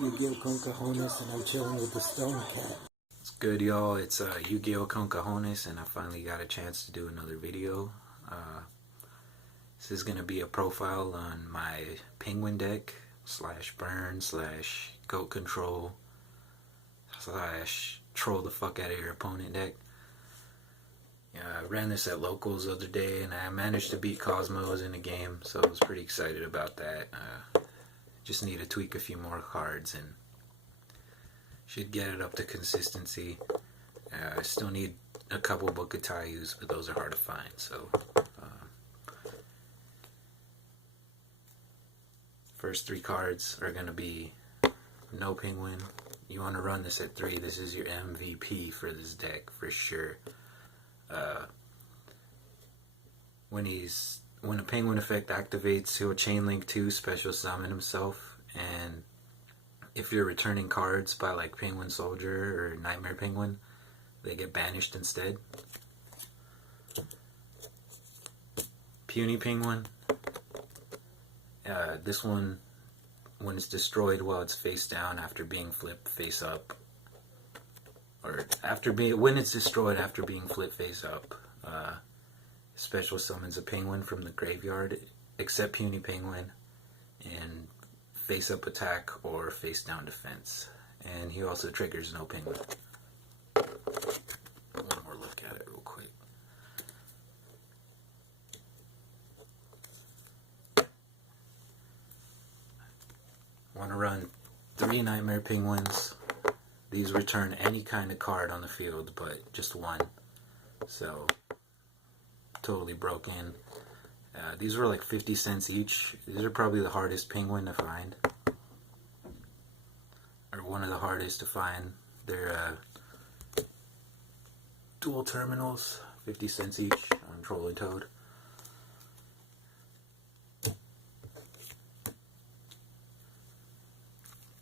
Yu-Gi-Oh! Con Cajones, and I'm chilling with the Stone Cat. What's good, y'all? It's Yu-Gi-Oh! Con Cajones, and I finally got a chance to do another video. This is going to be a profile on my Penguin deck, / burn, / goat control, / troll the fuck out of your opponent deck. I ran this at locals the other day, and I managed to beat Cosmos in the game, so I was pretty excited about that. Just need to tweak a few more cards and should get it up to consistency. I still need a couple Book of Tayus, but those are hard to find. So first three cards are going to be no Penguin. You want to run this at 3. This is your MVP for this deck for sure. When a Penguin effect activates, he'll chain link 2, special summon himself, and if you're returning cards by like Penguin Soldier or Nightmare Penguin, they get banished instead. Puny Penguin. This one, when it's destroyed while it's face down after being flipped face up, or when it's destroyed after being flipped face up, special summons a penguin from the graveyard, except Puny Penguin, and face up attack or face down defense. And he also triggers no Penguin. One more look at it real quick. Want to run 3 Nightmare Penguins. These return any kind of card on the field, but just 1. So, totally broken. These were like 50 cents each. These are probably the hardest penguin to find. Or one of the hardest to find. They're dual terminals, 50 cents each on Troll and Toad.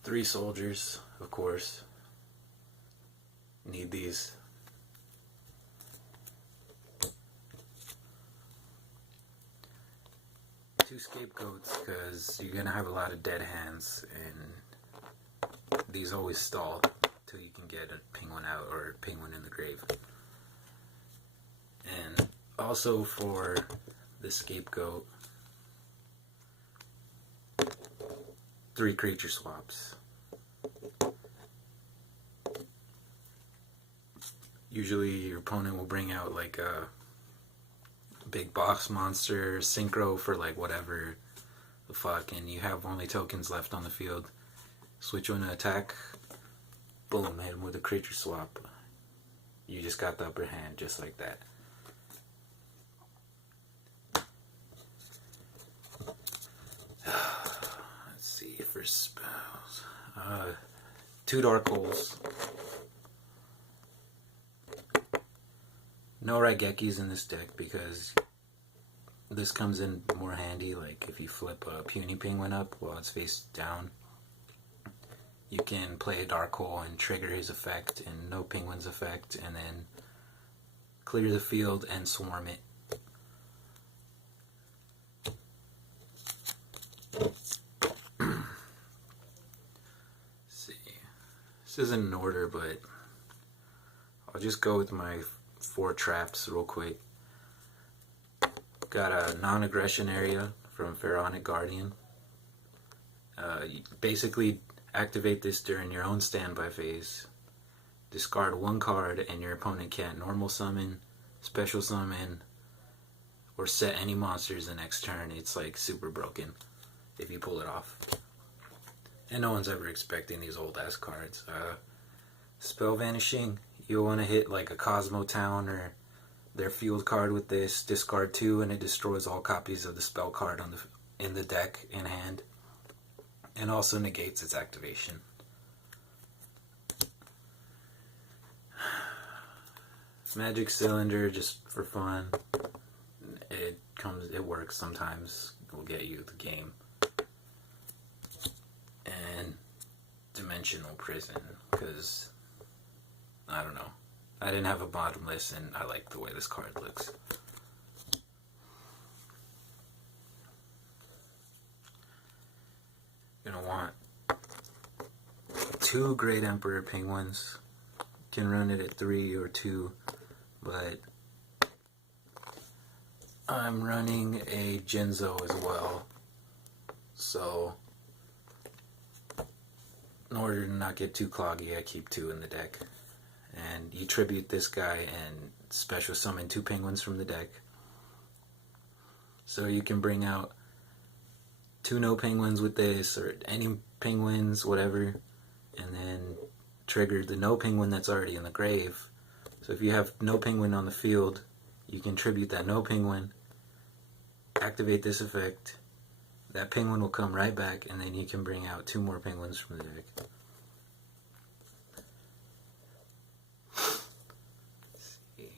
Three soldiers, of course. Need these. 2 scapegoats, because you're gonna have a lot of dead hands, and these always stall till you can get a penguin out or a penguin in the grave. And also for the scapegoat, 3 creature swaps. Usually your opponent will bring out like a big box monster, synchro for like whatever the fuck, and you have only tokens left on the field. Switch on to attack, boom, hit him with a creature swap. You just got the upper hand just like that. Let's see for spells. 2 Dark Holes. No HREK-EDITION in this deck because this comes in more handy. Like if you flip a Puny Penguin up while it's face down, you can play a Dark Hole and trigger his effect and no Penguin's effect, and then clear the field and swarm it. See, this isn't in order, but I'll just go with my 4 traps real quick. Got a non-aggression area from Pharaonic Guardian. You basically activate this during your own standby phase. Discard 1 card and your opponent can't normal summon, special summon, or set any monsters the next turn. It's like super broken if you pull it off. And no one's ever expecting these old ass cards. Spell Vanishing. You'll want to hit like a Cosmo Town or their field card with this. Discard 2 and it destroys all copies of the spell card in the deck in hand, and also negates its activation. Magic Cylinder, just for fun. It works sometimes. Will get you the game. And Dimensional Prison, because I don't know. I didn't have a bottomless, and I like the way this card looks. You're gonna want 2 Great Emperor Penguins. Can run it at 3 or 2, but I'm running a Genzo as well. So in order to not get too cloggy, I keep 2 in the deck. And you tribute this guy and special summon 2 penguins from the deck. So you can bring out 2 no penguins with this, or any penguins, whatever, and then trigger the no penguin that's already in the grave. So if you have no penguin on the field, you can tribute that no penguin, activate this effect, that penguin will come right back, and then you can bring out 2 more penguins from the deck. Let's see.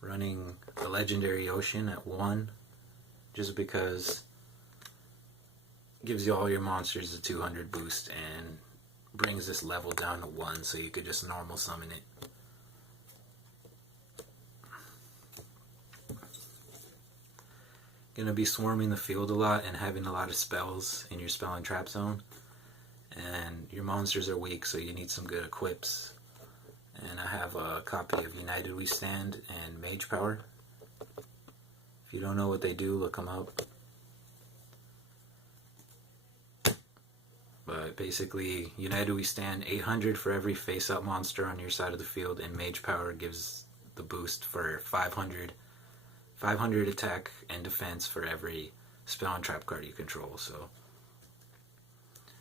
Running the Legendary Ocean at 1, just because it gives you all your monsters a 200 boost and brings this level down to 1, so you could just normal summon it. Gonna be swarming the field a lot and having a lot of spells in your spell and trap zone, and your monsters are weak, so you need some good equips. And I have a copy of United We Stand and Mage Power. If you don't know what they do, look them up. But basically, United We Stand 800 for every face-up monster on your side of the field, and Mage Power gives the boost for 500 attack and defense for every spell and trap card you control, so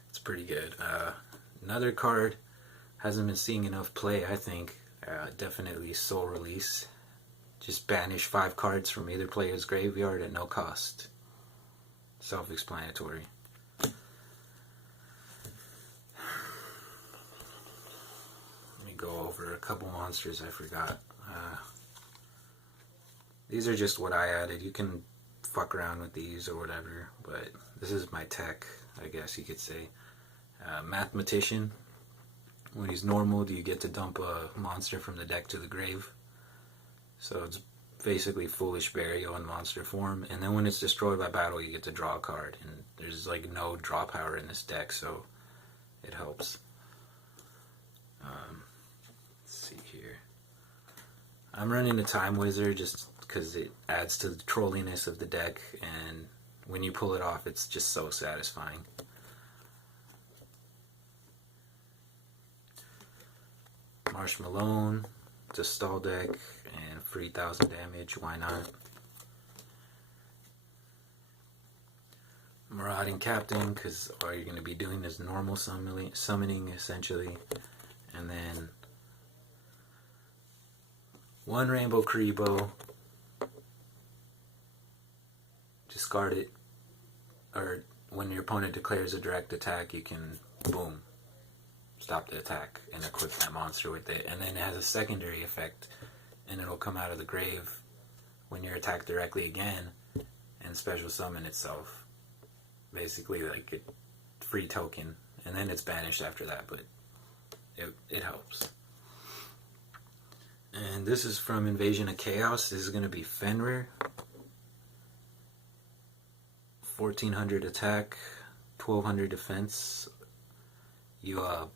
it's pretty good. Another card hasn't been seeing enough play, I think. Definitely Soul Release. Just banish 5 cards from either player's graveyard at no cost. Self-explanatory. Let me go over a couple monsters I forgot. These are just what I added. You can fuck around with these or whatever, but this is my tech, I guess you could say. Mathematician. When he's normal, you get to dump a monster from the deck to the grave. So it's basically Foolish Burial in monster form. And then when it's destroyed by battle, you get to draw a card. And there's like no draw power in this deck, so it helps. Let's see here. I'm running a Time Wizard just because it adds to the trolliness of the deck, and when you pull it off, it's just so satisfying. Marshmallow, it's a stall deck, and free 1000 damage, why not? Marauding Captain, because all you're going to be doing is normal summoning essentially, and then 1 Rainbow Karibo. Discard it, or when your opponent declares a direct attack, you can, boom, stop the attack and equip that monster with it. And then it has a secondary effect, and it'll come out of the grave when you're attacked directly again and special summon itself. Basically like a free token, and then it's banished after that, but it helps. And this is from Invasion of Chaos. This is going to be Fenrir. 1400 attack, 1200 defense. You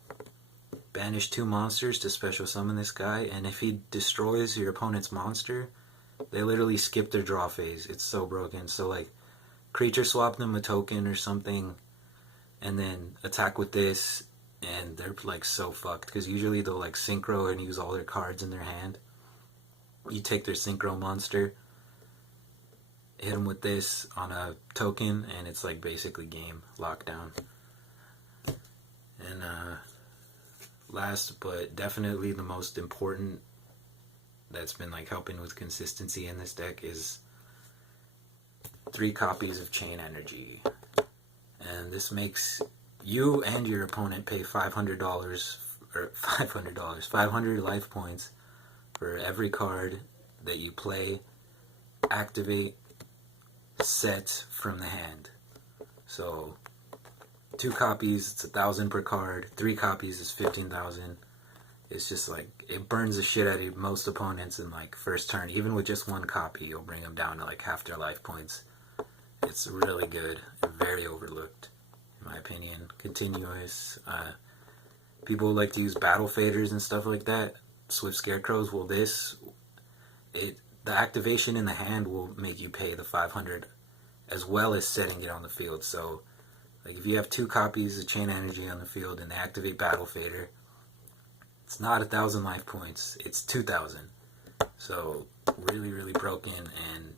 banish 2 monsters to special summon this guy, and if he destroys your opponent's monster, they literally skip their draw phase. It's so broken. So like, creature swap them a token or something, and then attack with this, and they're like so fucked, because usually they'll like synchro and use all their cards in their hand. You take their synchro monster, hit them with this on a token, and it's like basically game lockdown. And last but definitely the most important, that's been like helping with consistency in this deck, is 3 copies of Chain Energy. And this makes you and your opponent pay $500, or $500, 500 life points for every card that you play, activate, set from the hand. So 2 copies, it's 1,000 per card. 3 copies is 15,000. It's just like, it burns the shit out of most opponents in like first turn. Even with just 1 copy, you'll bring them down to like half their life points. It's really good and very overlooked, in my opinion. opinion. Continuous. People like to use battle faders and stuff like that. Swift Scarecrows. Well, the activation in the hand will make you pay the 500 as well as setting it on the field. So, like if you have 2 copies of Chain Energy on the field and they activate Battle Fader, it's not 1,000 life points, it's 2,000. So, really, really broken and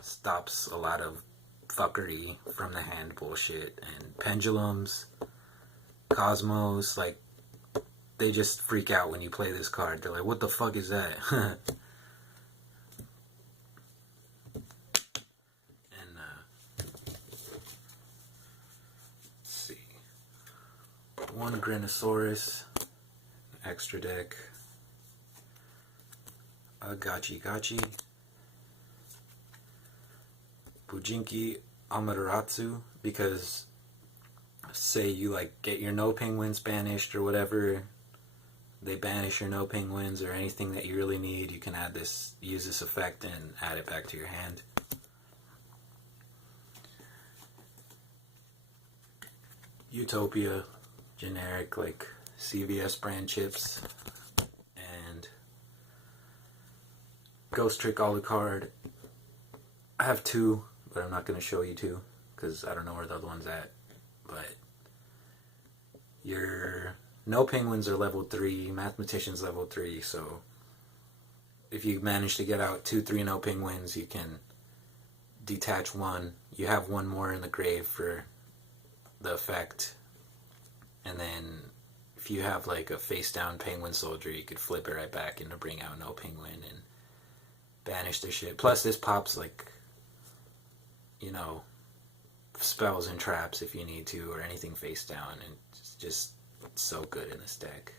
stops a lot of fuckery from the hand bullshit. And Pendulums, Cosmos, like, they just freak out when you play this card. They're like, what the fuck is that? And, let's see. 1 Granosaurus, extra deck. A Gachi. Bujinki Amaterasu, because say you like get your no penguins banished or whatever, they banish your no penguins or anything that you really need, you can use this effect and add it back to your hand. Utopia, generic like CVS brand chips, and Ghost Trick Alucard. I have 2, but I'm not going to show you 2 because I don't know where the other one's at. But your no penguins are level 3, mathematician's level 3, so if you manage to get out 2-3 no penguins, you can detach 1. You have 1 more in the grave for the effect, and then if you have like a face down penguin soldier, you could flip it right back into bring out no penguin and banish the shit. Plus this pops like, you know, spells and traps if you need to, or anything face down, and it's just so good in this deck.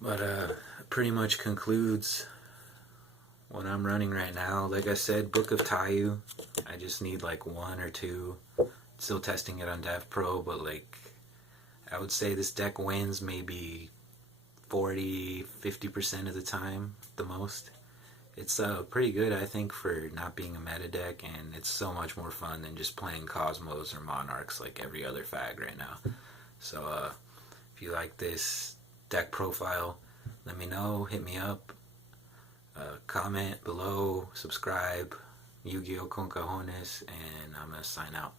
But pretty much concludes what I'm running right now. Like I said, Book of Tayu, I just need like 1 or 2. Still testing it on Dev Pro, but like I would say this deck wins maybe 40-50% of the time, the most. It's pretty good, I think, for not being a meta deck, and it's so much more fun than just playing Cosmos or Monarchs like every other fag right now. So if you like this deck profile, let me know, hit me up, comment below, subscribe, Yu-Gi-Oh! Con Cajones, and I'm going to sign out.